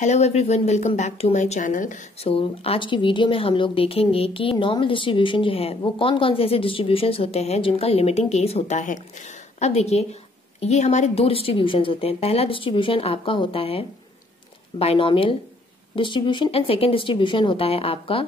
Hello everyone, welcome back to my channel. आज की video में हम लोग देखेंगे कि नॉर्मल डिस्ट्रीब्यूशन जो है वो कौन कौन से ऐसे डिस्ट्रीब्यूशंस होते हैं जिनका लिमिटिंग केस होता है। अब देखिए, ये हमारे दो डिस्ट्रीब्यूशंस होते हैं। पहला डिस्ट्रीब्यूशन आपका होता है binomial distribution and second distribution होता है आपका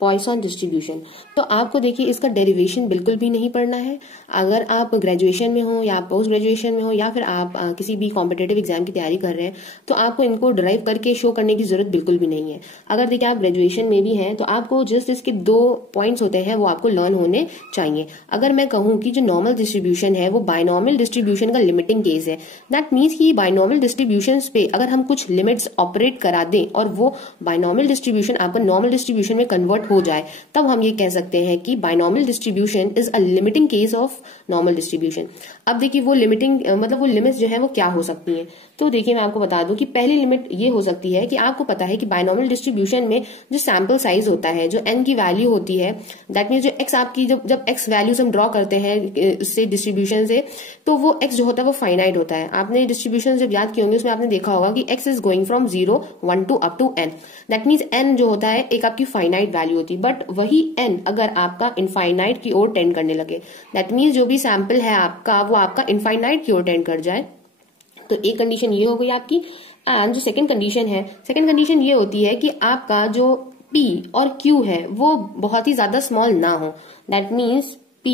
पॉइसन डिस्ट्रीब्यूशन। तो आपको देखिए इसका डेरिवेशन बिल्कुल भी नहीं पढ़ना है। अगर आप ग्रेजुएशन में हो या आप पोस्ट ग्रेजुएशन में हो या फिर आप किसी भी कॉम्पिटेटिव एग्जाम की तैयारी कर रहे हैं तो आपको इनको ड्राइव करके शो करने की जरूरत बिल्कुल भी नहीं है। अगर देखिए आप ग्रेजुएशन में भी हैं तो आपको जस्ट इसके दो पॉइंट्स होते हैं वो आपको लर्न होने चाहिए। अगर मैं कहूं कि जो नॉर्मल डिस्ट्रीब्यूशन है वो बाइनोमियल डिस्ट्रीब्यूशन का लिमिटिंग केस है, दैट मीन्स कि बाइनोमियल डिस्ट्रीब्यूशन पे अगर हम कुछ लिमिट्स ऑपरेट करा दें और वो बाइनोमियल डिस्ट्रीब्यूशन आपका नॉर्मल डिस्ट्रीब्यूशन में कन्वर्ट हो जाए, तब हम ये कह सकते हैं कि binomial distribution is a limiting case of normal distribution. अब देखिए वो लिमिटिंग मतलब वो लिमिट्स जो है वो क्या हो सकती हैं। तो देखिए मैं आपको बता दूं कि पहली लिमिट ये हो सकती है कि आपको पता है कि बाइनोमियल डिस्ट्रीब्यूशन में जो सैंपल साइज होता है, जो n की वैल्यू होती है, दैट मीन्स जो x आपकी जब x वैल्यूज हम ड्रॉ करते हैं इससे डिस्ट्रीब्यूशन से, तो वो x जो होता है वो फाइनाइट होता है। आपने डिस्ट्रीब्यूशन जब याद किए होंगे उसमें आपने देखा होगा कि x is going from 0 1 to up to n। That means n जो होता है एक आपकी फाइनाइट वैल्यू होती है, बट वही n अगर आपका इनफाइनाइट की ओर टेंड करने लगे, दैट मीन्स जो भी सैंपल है आपका वो आपका इनफाइनाइट की ओर टेंड कर जाए, तो एक कंडीशन ये हो गई आपकी। एंड जो सेकंड कंडीशन ये होती है कि आपका जो p और q है वो बहुत ही ज्यादा स्मॉल ना हो। That means p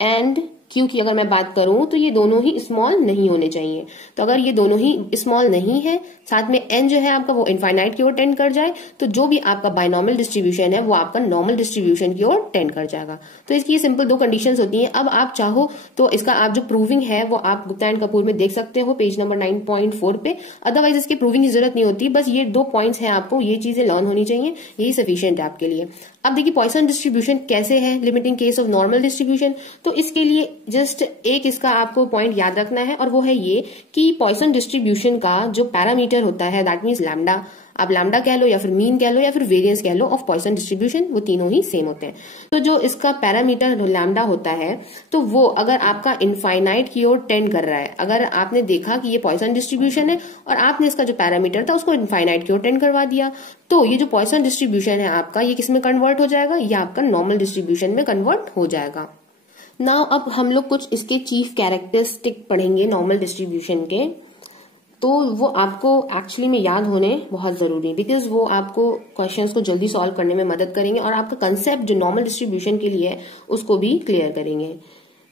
and Q की अगर मैं बात करूं तो ये दोनों ही स्मॉल नहीं होने चाहिए। तो अगर ये दोनों ही स्मॉल नहीं है, साथ में n जो है आपका वो इनफाइनाइट की ओर टेंड कर जाए, तो जो भी आपका बाइनोमियल डिस्ट्रीब्यूशन है वो आपका नॉर्मल डिस्ट्रीब्यूशन की ओर टेंड कर जाएगा। तो इसकी ये सिंपल दो कंडीशंस होती हैं। अब आप चाहो तो इसका आप जो प्रूविंग है वो आप गुप्ता एंड कपूर में देख सकते हो पेज नंबर 9.4 पे। अदरवाइज इसकी प्रूविंग की जरूरत नहीं होती, बस ये दो पॉइंट्स हैं, आपको ये चीजें लर्न होनी चाहिए, यही सफिशियंट है आपके लिए। अब देखिए पॉइसन डिस्ट्रीब्यूशन कैसे है limiting case of normal distribution. तो इसके लिए जस्ट एक इसका आपको पॉइंट याद रखना है और वो है ये कि पॉइसन डिस्ट्रीब्यूशन का जो पैरामीटर होता है दैट मीन्स लैम्डा, आप लैम्डा कह लो या फिर मीन कह लो या फिर वेरिएंस कह लो ऑफ पॉइसन डिस्ट्रीब्यूशन, वो तीनों ही सेम होते हैं। तो जो इसका पैरामीटर लैम्डा होता है तो वो अगर आपका इनफाइनाइट की ओर टेंड कर रहा है, अगर आपने देखा कि ये पॉइसन डिस्ट्रीब्यूशन है और आपने इसका जो पैरामीटर था उसको इनफाइनाइट की ओर टेंड करवा दिया, तो ये जो पॉइसन डिस्ट्रीब्यूशन है आपका ये किसमें कन्वर्ट हो जाएगा, ये आपका नॉर्मल डिस्ट्रीब्यूशन में कन्वर्ट हो जाएगा। नाउ अब हम लोग कुछ इसके चीफ कैरेक्टरिस्टिक पढ़ेंगे नॉर्मल डिस्ट्रीब्यूशन के। तो वो आपको एक्चुअली में याद होने बहुत जरूरी है, बिकॉज वो आपको क्वेश्चंस को जल्दी सॉल्व करने में मदद करेंगे और आपका कंसेप्ट जो नॉर्मल डिस्ट्रीब्यूशन के लिए है उसको भी क्लियर करेंगे।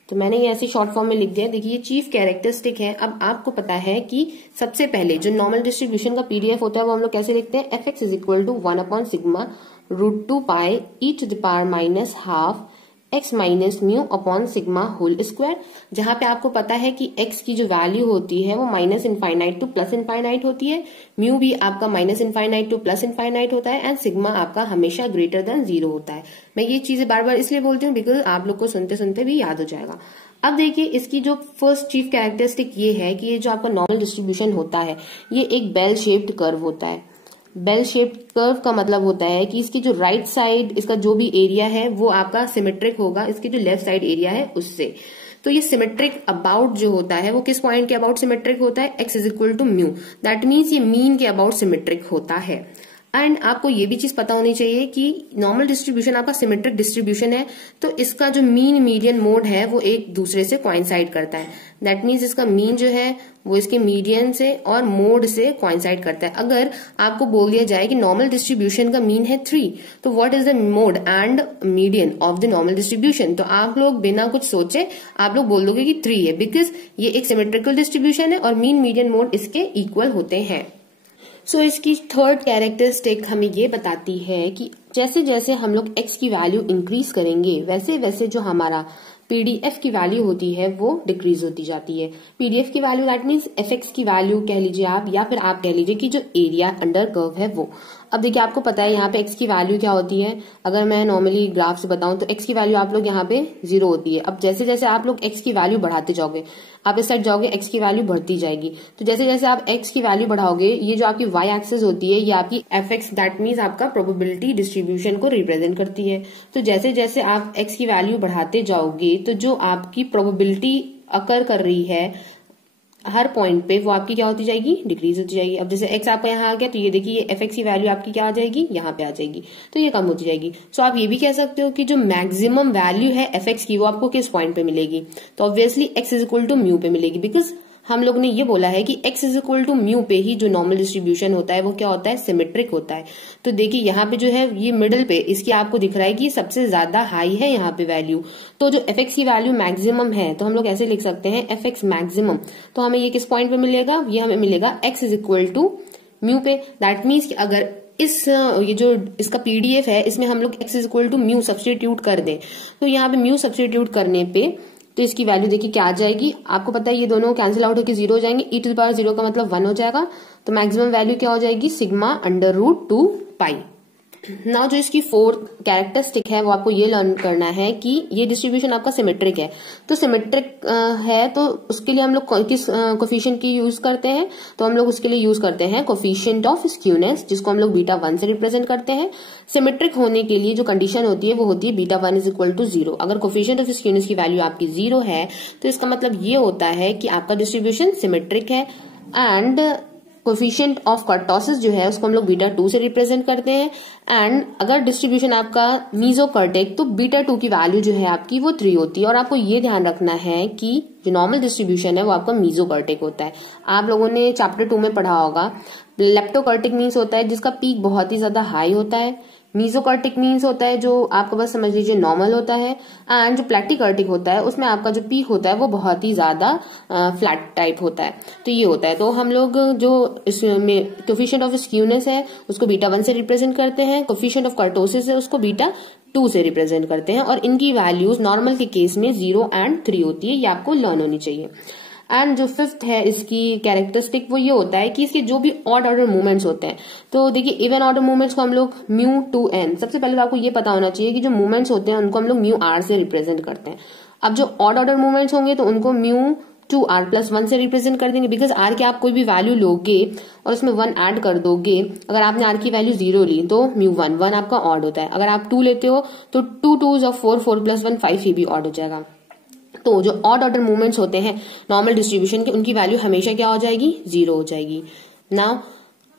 तो मैंने ये ऐसे शॉर्ट फॉर्म में लिख दिया। देखिए ये चीफ कैरेक्टरिस्टिक है। अब आपको पता है कि सबसे पहले जो नॉर्मल डिस्ट्रीब्यूशन का पीडीएफ होता है वो हम लोग कैसे लिखते हैं, F X is equal to 1/σ√2 pi e⁻½ x minus mu upon sigma whole square, जहां पे आपको पता है कि x की जो वैल्यू होती है वो minus infinite two plus infinite होती है, म्यू भी आपका minus infinite two plus infinite होता है एंड सिग्मा आपका हमेशा ग्रेटर देन 0 होता है। मैं ये चीजें बार बार इसलिए बोलती हूँ बिकॉज आप लोग को सुनते सुनते भी याद हो जाएगा। अब देखिए इसकी जो फर्स्ट चीफ कैरेक्टरिस्टिक ये है कि ये जो आपका नॉर्मल डिस्ट्रीब्यूशन होता है ये एक बेल शेप्ड कर्व होता है। बेल शेप्ड कर्व का मतलब होता है कि इसकी जो राइट साइड इसका जो भी एरिया है वो आपका सिमेट्रिक होगा इसकी जो लेफ्ट साइड एरिया है उससे। तो ये सिमेट्रिक अबाउट जो होता है वो किस पॉइंट के अबाउट सिमेट्रिक होता है, x is equal to mu, that means ये मीन के अबाउट सिमेट्रिक होता है। एंड आपको ये भी चीज पता होनी चाहिए कि नॉर्मल डिस्ट्रीब्यूशन आपका सिमेट्रिक डिस्ट्रीब्यूशन है तो इसका जो मीन मीडियन मोड है वो एक दूसरे से कोइंसाइड करता है। दैट मीन्स इसका मीन जो है वो इसके मीडियन से और मोड से कोइंसाइड करता है। अगर आपको बोल दिया जाए कि नॉर्मल डिस्ट्रीब्यूशन का मीन है 3, तो what is the mode and median of the normal distribution, तो आप लोग बिना कुछ सोचे आप लोग बोल दोगे कि 3 है, बिकॉज ये एक सिमेट्रिकल डिस्ट्रीब्यूशन है और मीन मीडियन मोड इसके इक्वल होते हैं। सो इसकी थर्ड कैरेक्टरिस्टिक हमें ये बताती है कि जैसे जैसे हम लोग x की वैल्यू इंक्रीज करेंगे वैसे वैसे जो हमारा पीडीएफ की वैल्यू होती है वो डिक्रीज होती जाती है। पीडीएफ की वैल्यू दैट मीन्स एफएक्स की वैल्यू कह लीजिए आप, या फिर आप कह लीजिए कि जो एरिया अंडर कर्व है वो। अब देखिए आपको पता है यहाँ पे x की वैल्यू क्या होती है, अगर मैं नॉर्मली ग्राफ से बताऊं तो x की वैल्यू आप लोग यहाँ पे 0 होती है। अब जैसे जैसे आप लोग x की वैल्यू बढ़ाते जाओगे, आप इस साइड जाओगे x की वैल्यू बढ़ती जाएगी, तो जैसे जैसे आप x की वैल्यू बढ़ाओगे ये जो आपकी y एक्सिस होती है ये आपकी fx दैट मीन्स आपका प्रोबेबिलिटी डिस्ट्रीब्यूशन को रिप्रेजेंट करती है। तो जैसे जैसे आप x की वैल्यू बढ़ाते जाओगे तो जो आपकी प्रोबेबिलिटी अकर कर रही है हर पॉइंट पे वो आपकी क्या होती जाएगी, डिक्रीज होती जाएगी। अब जैसे एक्स आपका यहाँ आ गया तो ये देखिए ये एफ एक्स की वैल्यू आपकी क्या आ जाएगी, यहाँ पे आ जाएगी, तो ये कम होती जाएगी। सो आप ये भी कह सकते हो कि जो मैक्सिमम वैल्यू है एफ एक्स की वो आपको किस पॉइंट पे मिलेगी, तो obviously x is equal to mu पे मिलेगी, बिकॉज हम लोग ने ये बोला है कि x is equal to mu पे ही जो नॉर्मल डिस्ट्रीब्यूशन होता है वो क्या होता है, सिमेट्रिक होता है। तो देखिए यहाँ पे जो है ये मिडिल पे इसकी आपको दिख रहा है कि सबसे ज्यादा हाई है यहाँ पे वैल्यू, तो जो एफ एक्स की वैल्यू मैक्सिमम है तो हम लोग ऐसे लिख सकते हैं एफ एक्स मैक्सिमम, तो हमें ये किस पॉइंट पे मिलेगा, ये हमें मिलेगा x is equal to mu पे। दैट मीन्स कि अगर ये जो इसका पीडीएफ है इसमें हम लोग x is equal to mu substitute कर दें, तो यहाँ पे म्यू सब्सटीट्यूट करने पे तो इसकी वैल्यू देखिए क्या आ जाएगी, आपको पता है ये दोनों कैंसिल आउट होकर 0 हो जाएंगे, e टू द पावर 0 का मतलब 1 हो जाएगा, तो मैक्सिमम वैल्यू क्या हो जाएगी, सिग्मा अंडर रूट 2 पाई। नाउ जो इसकी फोर्थ कैरेक्टरिस्टिक है वो आपको ये लर्न करना है कि ये डिस्ट्रीब्यूशन आपका सिमेट्रिक है, तो सिमेट्रिक है तो उसके लिए हम लोग किस कोफिशिएंट की यूज करते हैं, तो हम लोग उसके लिए यूज करते हैं कोफिशिएंट ऑफ स्क्यूनेस, जिसको हम लोग बीटा 1 से रिप्रेजेंट करते हैं। सिमेट्रिक होने के लिए जो कंडीशन होती है वो होती है बीटा 1 इज इक्वल टू 0। अगर कोफिशिएंट ऑफ स्क्यूनेस की वैल्यू आपकी 0 है तो इसका मतलब ये होता है कि आपका डिस्ट्रीब्यूशन सिमेट्रिक है। एंड कोफिशिएंट ऑफ कर्टोसिस जो है उसको हम लोग बीटा 2 से रिप्रेजेंट करते हैं। एंड अगर डिस्ट्रीब्यूशन आपका मीजोकर्टिक तो बीटा 2 की वैल्यू जो है आपकी वो 3 होती है। और आपको ये ध्यान रखना है कि जो नॉर्मल डिस्ट्रीब्यूशन है वो आपका मीजोकर्टिक होता है। आप लोगों ने चैप्टर 2 में पढ़ा होगा, लेप्टोकर्टिक मीन्स होता है जिसका पीक बहुत ही ज्यादा हाई होता है, मीजोकर्टिक मीन्स होता है जो आपको बस समझ लीजिए नॉर्मल होता है, एंड जो प्लैटिकर्टिक होता है उसमें आपका जो पीक होता है वो बहुत ही ज्यादा फ्लैट टाइप होता है। तो ये होता है, तो हम लोग जो इसमें कोफिशिएंट ऑफ स्क्यूनेस है उसको बीटा 1 से रिप्रेजेंट करते हैं, कोफिशिएंट ऑफ कर्टोसिस है उसको बीटा 2 से रिप्रेजेंट करते हैं, और इनकी वैल्यूज नॉर्मल के केस में 0 एंड 3 होती है, ये आपको लर्न होनी चाहिए। एंड जो फिफ्थ है इसकी कैरेक्टरिस्टिक वो ये होता है कि इसके जो भी ऑड ऑर्डर मूवमेंट्स होते हैं, तो देखिए इवन ऑर्डर मूवमेंट्स को हम लोग म्यू टू एन, सबसे पहले तो आपको ये पता होना चाहिए कि जो मूवमेंट्स होते हैं उनको हम लोग म्यू आर से रिप्रेजेंट करते हैं। अब जो ऑड ऑर्डर मूवमेंट्स होंगे तो उनको म्यू टू आर प्लस 1 से रिप्रेजेंट कर देंगे, बिकॉज आर के आप कोई भी वैल्यू लोगे और उसमें 1 ऐड कर दोगे, अगर आपने आर की वैल्यू 0 ली तो म्यू 1 आपका ऑड होता है, अगर आप 2 लेते हो तो 2 2 4 4 प्लस 1 5 ये भी ऑड हो जाएगा। तो जो ऑड ऑर्डर मूवमेंट्स होते हैं नॉर्मल डिस्ट्रीब्यूशन के उनकी वैल्यू हमेशा क्या हो जाएगी, 0 हो जाएगी। नाउ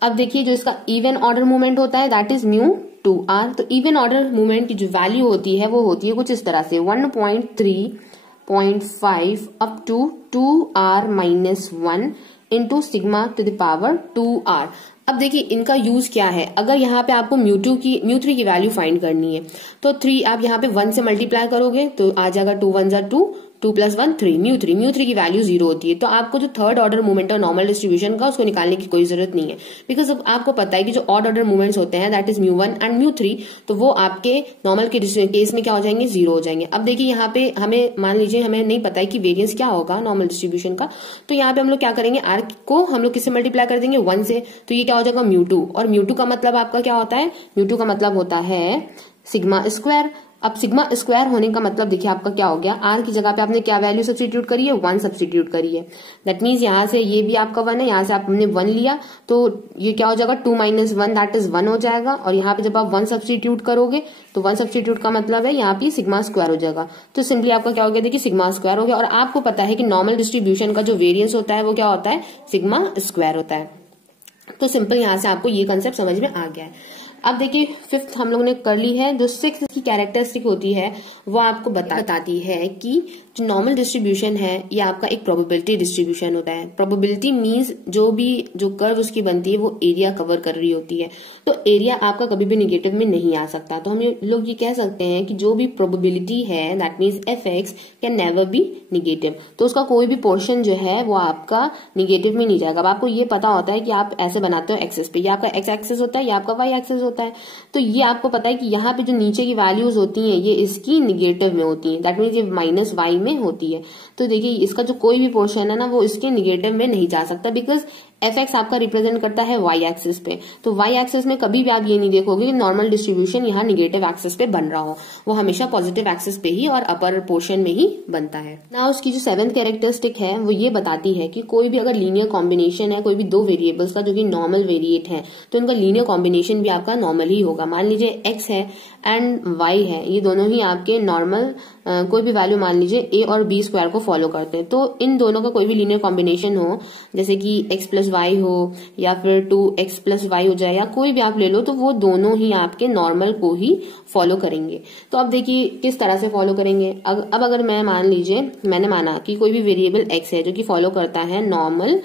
अब देखिए जो इसका इवन ऑर्डर मूवमेंट होता है that is mu two r. तो इवन ऑर्डर मूवमेंट की जो वैल्यू होती है वो होती है कुछ इस तरह से 1.3.5 up to 2r-1 into sigma to the power 2r। अब देखिए इनका यूज क्या है, अगर यहाँ पे आपको म्यू 3 की वैल्यू फाइंड करनी है तो 3 आप यहाँ पे 1 से मल्टीप्लाई करोगे तो आ जाएगा 2 1 2 2 प्लस 1 3 म्यू 3 की वैल्यू 0 होती है। तो आपको जो थर्ड ऑर्डर मूवमेंट है नॉर्मल डिस्ट्रीब्यूशन का उसको निकालने की कोई जरूरत नहीं है, बिकॉज अब आपको पता है कि जो ऑड ऑर्डर मूवमेंट्स होते हैं that is mu 1 and mu 3, तो वो आपके नॉर्मल के केस में क्या हो जाएंगे, 0 हो जाएंगे। अब देखिए यहाँ पे हमें मान लीजिए हमें नहीं पता है कि वेरियंस क्या होगा नॉर्मल डिस्ट्रीब्यूशन का, तो यहाँ पे हम लोग क्या करेंगे, आर को हम लोग किससे मल्टीप्लाई कर देंगे 1 से, तो ये क्या हो जाएगा म्यू 2। और म्यू 2 का मतलब आपका क्या होता है, म्यू 2 का मतलब होता है सिग्मा स्क्वायर। अब सिग्मा स्क्वायर होने का मतलब देखिए आपका क्या हो गया, आर की जगह पे आपने क्या वैल्यू सब्स्टिट्यूट करी है, 1 सब्स्टिट्यूट करी है। दैट मीन्स यहाँ से ये भी आपका 1 है, यहाँ से आपने 1 लिया तो ये क्या हो जाएगा 2 - 1 दैट इज 1 हो जाएगा। और यहाँ पे जब आप 1 सब्स्टिट्यूट करोगे तो 1 सब्स्टिट्यूट का मतलब है यहाँ पे सिग्मा स्क्वायर हो जाएगा। तो सिंपली आपका क्या हो गया, देखिए सिग्मा स्क्वायर हो गया। और आपको पता है कि नॉर्मल डिस्ट्रीब्यूशन का जो वेरियंस होता है वो क्या होता है, सिग्मा स्क्वायर होता है। तो सिंपल यहाँ से आपको ये कंसेप्ट समझ में आ गया है। अब देखिए फिफ्थ हम लोग ने कर ली है। जो सिक्स्थ की कैरेक्टरिस्टिक होती है वो आपको बताती है कि जो नॉर्मल डिस्ट्रीब्यूशन है ये आपका एक प्रोबेबिलिटी डिस्ट्रीब्यूशन होता है। प्रोबेबिलिटी मींस जो कर्व उसकी बनती है वो एरिया कवर कर रही होती है, तो एरिया आपका कभी भी निगेटिव में नहीं आ सकता। तो हम लोग ये कह सकते हैं कि जो भी प्रोबेबिलिटी है that means F x can never be negative, तो उसका कोई भी पोर्शन जो है वो आपका निगेटिव में नहीं जाएगा। अब आपको ये पता होता है कि आप ऐसे बनाते हो एक्सेस पे, ये आपका एक्स एक्सेस होता है, ये आपका वाई एक्सेस होता है, तो ये आपको पता है कि यहाँ पे जो नीचे की वैल्यूज होती हैं ये इसकी निगेटिव में होती हैं, दैट मीन्स ये माइनस वाई में होती है। तो देखिए इसका जो कोई भी पोर्शन है ना वो इसके निगेटिव में नहीं जा सकता, बिकॉज एफ एक्स आपका रिप्रेजेंट करता है वाई एक्सिस पे। तो वाई एक्सिस में कभी भी आप ये नहीं देखोगे कि नॉर्मल डिस्ट्रीब्यूशन यहाँ निगेटिव एक्सिस पे बन रहा हो, वो हमेशा पॉजिटिव एक्सिस पे ही और अपर पोर्शन में ही बनता है ना। उसकी जो सेवेंथ कैरेक्टरिस्टिक है वो ये बताती है कि कोई भी अगर लीनियर कॉम्बिनेशन है कोई भी दो वेरिएबल्स का जो कि नॉर्मल वेरिएट है तो इनका लीनियर कॉम्बिनेशन भी आपका नॉर्मल ही होगा। मान लीजिए एक्स है एंड वाई है, ये दोनों ही आपके नॉर्मल कोई भी वैल्यू मान लीजिए a और b स्क्वायर को फॉलो करते हैं, तो इन दोनों का कोई भी लीनियर कॉम्बिनेशन हो, जैसे कि x प्लस वाई हो या फिर 2x प्लस वाई हो जाए, या कोई भी आप ले लो, तो वो दोनों ही आपके नॉर्मल को ही फॉलो करेंगे। तो अब देखिए किस तरह से फॉलो करेंगे। अब अगर मैं मान लीजिए मैंने माना कि कोई भी वेरिएबल x है जो कि फॉलो करता है नॉर्मल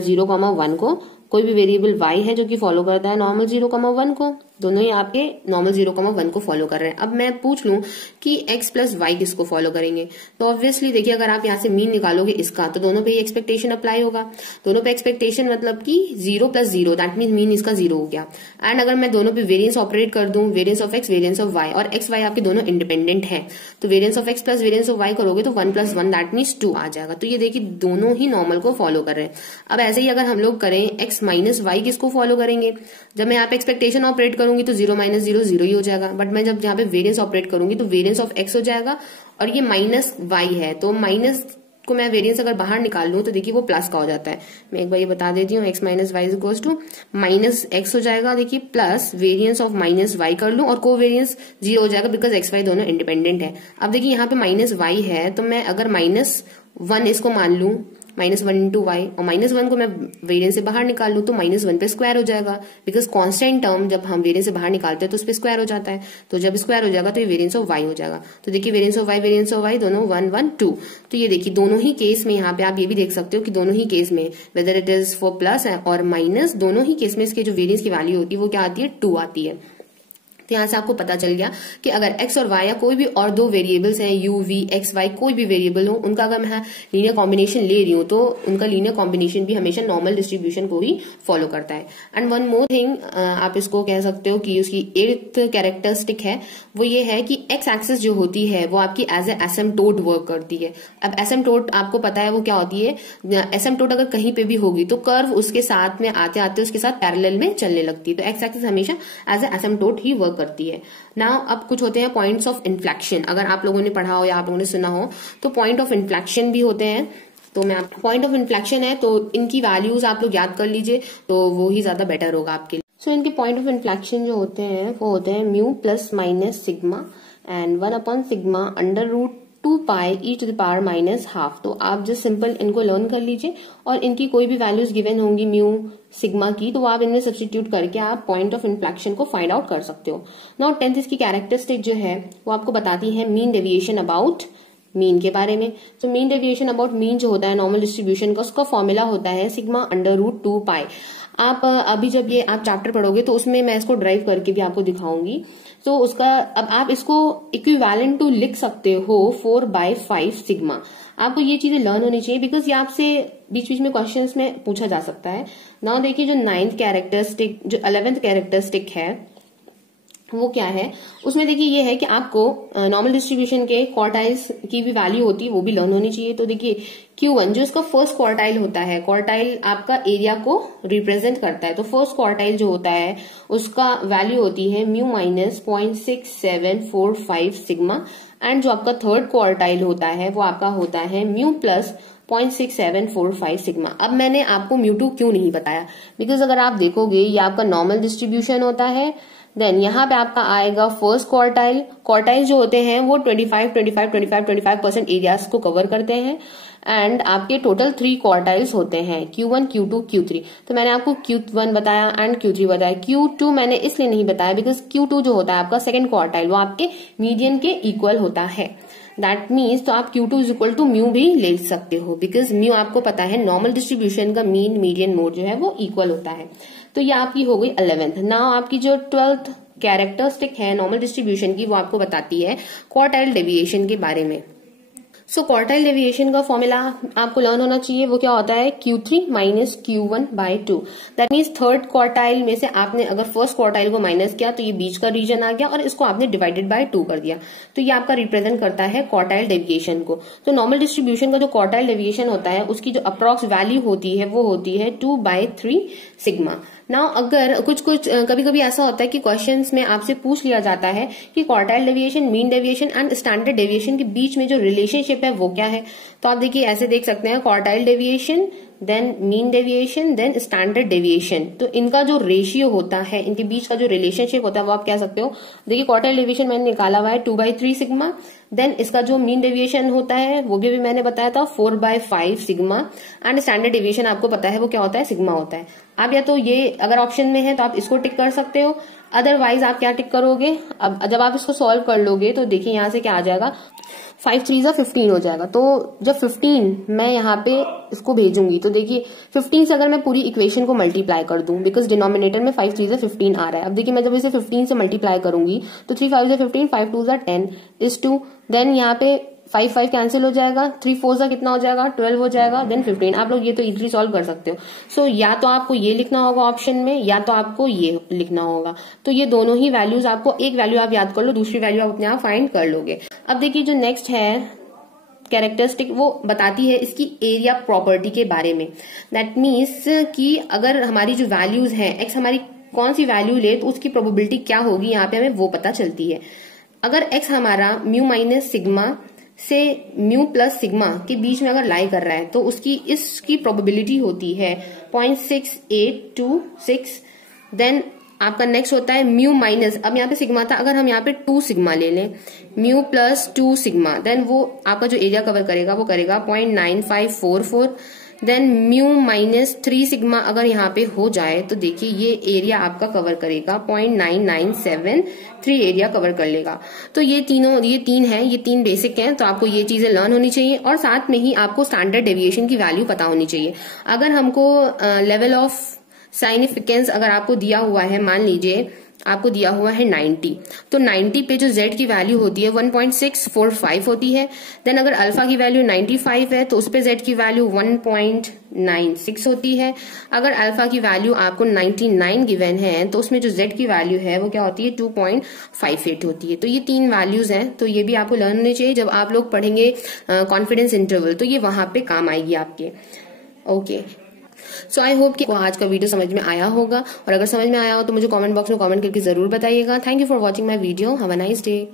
0,1 को, कोई भी वेरिएबल y है जो कि फॉलो करता है नॉर्मल 0,1 को, दोनों ही आपके नॉर्मल 0,1 को फॉलो कर रहे हैं। अब मैं पूछ लूं कि x प्लस वाई किसको फॉलो करेंगे, तो ऑब्वियसली देखिए अगर आप यहाँ से मीन निकालोगे इसका, तो दोनों पे ही एक्सपेक्टेशन अप्लाई होगा। दोनों पे एक्सपेक्टेशन मतलब कि 0 प्लस 0, दैट मीन मीन इसका 0 हो गया। एंड अगर मैं दोनों पे वेरियंस ऑपरेट कर दूं, variance of x variance of y, और x y आपके दोनों इंडिपेंडेंट है, तो variance of x plus variance of y करोगे तो 1 प्लस 1 दैट मीन्स 2 आ जाएगा। तो ये देखिए दोनों ही नॉर्मल को फॉलो कर रहे हैं। अब ऐसे ही अगर हम लोग करें x माइनस वाई किसको फॉलो करेंगे, जब मैं यहाँ पे एक्सपेक्टेशन ऑपरेट करूंगी तो 0 माइनस 0 0 ही हो जाएगा, बट मैं जब यहाँ पे वेरियंस ऑपरेट करूंगी तो वेरियंस ऑफ x हो जाएगा, और ये माइनस वाई है, तो माइनस को मैं वेरियंस अगर बाहर निकाल लूं तो देखिए वो प्लस का हो जाता है। मैं एक बार ये बता देती हूँ, x minus y equals to minus x हो जाएगा, देखिए plus variance of minus y कर लूं और को वेरियंस 0 हो जाएगा, बिकॉज x y दोनों इंडिपेंडेंट है। अब देखिए यहाँ पे माइनस वाई है, तो मैं अगर -1 इसको मान लूं, -1 इंटू वाई, और -1 को मैं वेरियंस से बाहर निकाल लूं तो -1 पे स्क्वायर हो जाएगा, बिकॉज कांस्टेंट टर्म जब हम वेरियंस से बाहर निकालते हैं तो उस पर स्क्वायर हो जाता है, तो जब स्क्वायर हो जाएगा तो ये वेरियंस ऑफ वाई हो जाएगा। तो देखिए वेरियंस ऑफ वाई दोनों 1 1 2। तो ये देखिए दोनों ही केस में यहाँ पे आप ये भी देख सकते हो कि दोनों ही केस में whether it is for plus और माइनस, दोनों ही केस में इसके जो वेरियंस की वैल्यू होती है वो क्या आती है, 2 आती है। तो यहाँ से आपको पता चल गया कि अगर x और y या कोई भी और दो वेरिएबल्स हैं, u v x y कोई भी वेरिएबल हो, उनका अगर मैं लीनियर कॉम्बिनेशन ले रही हूँ तो उनका लीनियर कॉम्बिनेशन भी हमेशा नॉर्मल डिस्ट्रीब्यूशन को ही फॉलो करता है। एंड वन मोर थिंग आप इसको कह सकते हो कि उसकी 8th कैरेक्टरिस्टिक है, वो ये है कि x एक्सिस जो होती है वो आपकी एज ए एसिम्पटोट वर्क करती है। अब एसिम्पटोट आपको पता है वो क्या होती है, एसिम्पटोट अगर कहीं पे भी होगी तो कर्व उसके साथ में आते आते उसके साथ पैरेलल में चलने लगती है, तो x एक्सिस हमेशा एज ए एसिम्पटोट ही वर्क करती है। नाउ अब कुछ होते हैं पॉइंट्स ऑफ इन्फ्लेक्शन, अगर आप लोगों ने पढ़ा हो या आप लोगों ने सुना हो तो पॉइंट ऑफ इन्फ्लेक्शन भी होते हैं। तो मैं आप पॉइंट ऑफ इन्फ्लेक्शन है तो इनकी वैल्यूज आप लोग याद कर लीजिए, तो वो ही ज्यादा बेटर होगा आपके लिए। सो इनके पॉइंट ऑफ इन्फ्लेक्शन जो होते हैं वो होते हैं mu plus minus sigma and 1/सिग्मा under root 2 pi e to the power -12। तो आप जस्ट सिंपल इनको लर्न कर लीजिए और इनकी कोई भी वैल्यूज गिवन होंगी म्यू सिग्मा की, तो आप इनमें सब्स्टिट्यूट करके आप पॉइंट ऑफ इन्फ्लेक्शन को फाइंड आउट कर सकते हो। नाउ 10th इसकी कैरेक्टरिस्टिक जो है वो आपको बताती है मीन डेविएशन अबाउट मीन के बारे में। तो मीन डेविएशन अबाउट मीन जो होता है नॉर्मल डिस्ट्रीब्यूशन का, उसका फॉर्मूला होता है सिग्मा अंडर रूट 2 पाई। आप अभी जब ये आप चैप्टर पढ़ोगे तो उसमें मैं इसको ड्राइव करके भी आपको दिखाऊंगी। तो उसका अब आप इसको इक्विवेलेंट टू लिख सकते हो 4/5 सिग्मा। आपको ये चीजें लर्न होनी चाहिए बिकॉज ये आपसे बीच बीच में क्वेश्चंस में पूछा जा सकता है। नाउ देखिए जो 9th कैरेक्टरिस्टिक, जो 11th कैरेक्टरिस्टिक है वो क्या है, उसमें देखिए ये है कि आपको नॉर्मल डिस्ट्रीब्यूशन के क्वार्टाइल्स की भी वैल्यू होती है वो भी लर्न होनी चाहिए। तो देखिए Q1 जो इसका फर्स्ट क्वार्टाइल होता है, क्वार्टाइल आपका एरिया को रिप्रेजेंट करता है, तो फर्स्ट क्वार्टाइल जो होता है उसका वैल्यू होती है म्यू माइनस 0.6745 सिग्मा, एंड जो आपका थर्ड क्वार्टाइल होता है वो आपका होता है म्यू प्लस 0.6745 सिग्मा। अब मैंने आपको म्यू2 क्यों नहीं बताया, बिकॉज अगर आप देखोगे ये आपका नॉर्मल डिस्ट्रीब्यूशन होता है, देन यहाँ पे आपका आएगा फर्स्ट क्वार्टाइल। क्वार्टाइल जो होते हैं वो 25% एरियाज को कवर करते हैं, एंड आपके टोटल 3 क्वार्टाइल्स होते हैं Q1 Q2 Q3। तो मैंने आपको Q1 बताया एंड Q3 बताया। Q2 मैंने इसलिए नहीं बताया बिकॉज Q2 जो होता है आपका सेकेंड क्वार्टाइल वो आपके मीडियन के इक्वल होता है। दैट मीन्स तो आप Q2 is equal to mu भी ले सकते हो, बिकॉज म्यू आपको पता है नॉर्मल डिस्ट्रीब्यूशन का मीन मीडियन मोड जो है वो इक्वल होता है। तो ये आपकी हो गई 11th। नाउ आपकी जो 12th कैरेक्टरिस्टिक है नॉर्मल डिस्ट्रीब्यूशन की वो आपको बताती है क्वार्टाइल डेविएशन के बारे में। सो क्वार्टाइल डेविएशन का फॉर्मूला आपको लर्न होना चाहिए, वो क्या होता है Q3 minus Q1/2। That means third quartile में से आपने अगर फर्स्ट क्वार्टाइल को माइनस किया तो ये बीच का रीजन आ गया और इसको आपने डिवाइडेड बाय 2 कर दिया, तो ये आपका रिप्रेजेंट करता है क्वार्टाइल डेविएशन को। तो नॉर्मल डिस्ट्रीब्यूशन का जो क्वार्टाइल डेविएशन होता है उसकी जो अप्रॉक्स वैल्यू होती है वो होती है 2/3 सिग्मा। नाउ अगर कुछ कभी कभी ऐसा होता है कि क्वेश्चंस में आपसे पूछ लिया जाता है कि quartile deviation, mean deviation and standard deviation के बीच में जो रिलेशनशिप है वो क्या है, तो आप देखिए ऐसे देख सकते हैं quartile deviation, then mean deviation, then standard deviation. तो इनका जो रेशियो होता है, इनके बीच का जो रिलेशनशिप होता है वो आप कह सकते हो। देखिए क्वार्टाइल डेविएशन मैंने निकाला हुआ है 2/3 सिग्मा, देन इसका जो मीन डेविएशन होता है वो भी मैंने बताया था 4/5 सिग्मा, एंड स्टैंडर्ड डेविएशन आपको पता है वो क्या होता है, सिग्मा होता है। आप या तो ये अगर ऑप्शन में है तो आप इसको टिक कर सकते हो, अदरवाइज आप क्या टिक करोगे, अब जब आप इसको सॉल्व कर लोगे तो देखिए यहाँ से क्या आ जाएगा, 5 3 15 हो जाएगा। तो जब 15 मैं यहाँ पे इसको भेजूंगी तो देखिए 15 से अगर मैं पूरी इक्वेशन को मल्टीप्लाई कर दूं, बिकॉज डिनोमिनेटर में 5 3 15 आ रहा है। अब देखिए मैं जब इसे 15 से मल्टीप्लाई करूंगी तो 3 5 15, 5 2 10 इज 2, देन यहाँ पे 5 5 कैंसिल हो जाएगा, 3 4 कितना हो जाएगा, 12 हो जाएगा, देन 15। आप लोग ये तो इजीली सॉल्व कर सकते हो। सो या तो आपको ये लिखना होगा ऑप्शन में, या तो आपको ये लिखना होगा। तो ये दोनों ही वैल्यूज आपको, एक वैल्यू आप याद कर लो, दूसरी वैल्यू आप अपने आप फाइंड कर लोगे। अब देखिए जो नेक्स्ट है कैरेक्टरिस्टिक, वो बताती है इसकी एरिया प्रॉपर्टी के बारे में। दैट मीन्स कि अगर हमारी जो वैल्यूज हैं, एक्स हमारी कौन सी वैल्यू ले तो उसकी प्रोबेबिलिटी क्या होगी, यहाँ पे हमें वो पता चलती है। अगर एक्स हमारा म्यू माइनस सिग्मा से म्यू प्लस सिग्मा के बीच में अगर लाई कर रहा है तो इसकी प्रोबेबिलिटी होती है 0.6826। देन आपका नेक्स्ट होता है म्यू माइनस, अब यहाँ पे सिग्मा था, अगर हम यहाँ पे 2 सिग्मा ले लें, म्यू प्लस 2 सिग्मा, देन वो आपका जो एरिया कवर करेगा वो करेगा 0.9544। देन म्यू माइनस 3 सिग्मा अगर यहाँ पे हो जाए तो देखिए ये एरिया आपका कवर करेगा 0.9973 एरिया कवर कर लेगा। तो ये तीन है, ये 3 बेसिक हैं, तो आपको ये चीजें लर्न होनी चाहिए, और साथ में ही आपको स्टैंडर्ड डेविएशन की वैल्यू पता होनी चाहिए। अगर हमको लेवल ऑफ साइनिफिकेंस अगर आपको दिया हुआ है, मान लीजिए आपको दिया हुआ है 90, तो 90 पे जो z की वैल्यू होती है 1.645 होती है। देन अगर अल्फा की वैल्यू 95 है तो उस पे z की वैल्यू 1.96 होती है। अगर अल्फा की वैल्यू आपको 99 गिवन है तो उसमें जो z की वैल्यू है वो क्या होती है, 2.58 होती है। तो ये 3 वैल्यूज हैं, तो ये भी आपको लर्न होनी चाहिए। जब आप लोग पढ़ेंगे कॉन्फिडेंस इंटरवल तो ये वहां पे काम आएगी आपके। ओके, सो आई होप कि आज का वीडियो समझ में आया होगा, और अगर समझ में आया हो तो मुझे कमेंट बॉक्स में कमेंट करके जरूर बताइएगा। Thank you for watching my video, have a nice day.